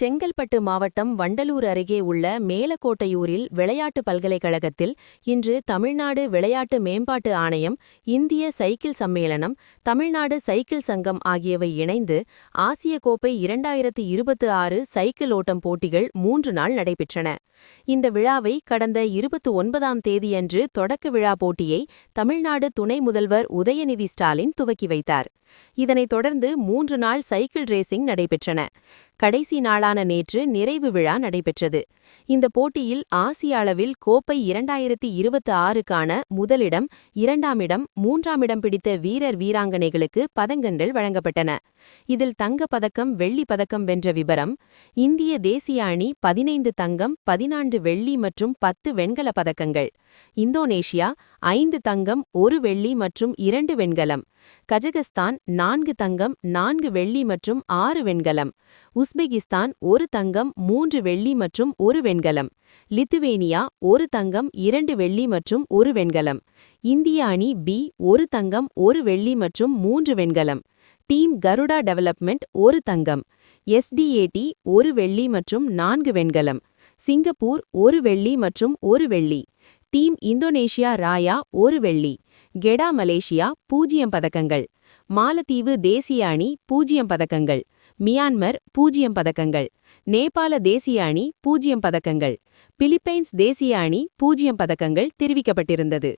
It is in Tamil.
செங்கல்பட்டு மாவட்டம் வண்டலூர் அருகே உள்ள மேலக்கோட்டையூரில் விளையாட்டு பல்கலைக்கழகத்தில் இன்று தமிழ்நாடு விளையாட்டு மேம்பாட்டு ஆணையம் இந்திய சைக்கிள் சம்மேளனம் தமிழ்நாடு சைக்கிள் சங்கம் ஆகியவை இணைந்து ஆசிய கோப்பை இரண்டாயிரத்தி இருபத்து ஆறு சைக்கிள் ஓட்டம் போட்டிகள் மூன்று நாள் நடைபெற்றன. இந்த விழாவை கடந்த இருபத்து ஒன்பதாம் தேதியன்று தொடக்க விழா போட்டியை தமிழ்நாடு துணை முதல்வர் உதயநிதி ஸ்டாலின் துவக்கி வைத்தார். இதனைத் தொடர்ந்து மூன்று நாள் சைக்கிள் ரேசிங் நடைபெற்றன. கடைசி நாளான நேற்று நிறைவு விழா நடைபெற்றது. இந்த போட்டியில் ஆசிய அளவில் கோப்பை இரண்டாயிரத்தி இருபத்தி ஆறுக்கான முதலிடம் இரண்டாம் இடம் மூன்றாம் இடம் பிடித்த வீரர் வீராங்கனைகளுக்கு பதங்கங்கள் வழங்கப்பட்டன. இதில் தங்க பதக்கம் வெள்ளி பதக்கம் வென்ற விபரம் இந்திய தேசிய அணி பதினைந்து தங்கம் பதினான்கு வெள்ளி மற்றும் பத்து வெண்கல பதக்கங்கள். இந்தோனேஷியா ஐந்து தங்கம் ஒரு வெள்ளி மற்றும் இரண்டு வெண்கலம். கஜகஸ்தான் நான்கு தங்கம் நான்கு வெள்ளி மற்றும் ஆறு வெண்கலம். உஸ்பெகிஸ்தான் ஒரு தங்கம் மூன்று வெள்ளி மற்றும் ஒரு வெண்கலம். லித்துவேனியா ஒரு தங்கம் இரண்டு வெள்ளி மற்றும் ஒரு வெண்கலம். இந்திய அணி பி ஒரு தங்கம் ஒரு வெள்ளி மற்றும் மூன்று வெண்கலம். டீம் கருடா டெவலப்மெண்ட் ஒரு தங்கம். எஸ்டிஏடி ஒரு வெள்ளி மற்றும் நான்கு வெண்கலம். சிங்கப்பூர் ஒரு வெள்ளி மற்றும் ஒரு வெள்ளி. டீம் இந்தோனேஷியா ராயா ஒரு வெள்ளி கெடா மலேசியா பூஜ்ஜியம் பதக்கங்கள் மாலத்தீவு தேசிய அணி பூஜ்ஜியம் பதக்கங்கள் மியான்மர் பூஜ்ஜியம் பதக்கங்கள் நேபாள தேசிய அணி பூஜ்ஜியம் பதக்கங்கள் பிலிப்பைன்ஸ் தேசிய அணி பூஜ்ஜியம் பதக்கங்கள் தெரிவிக்கப்பட்டிருந்தது.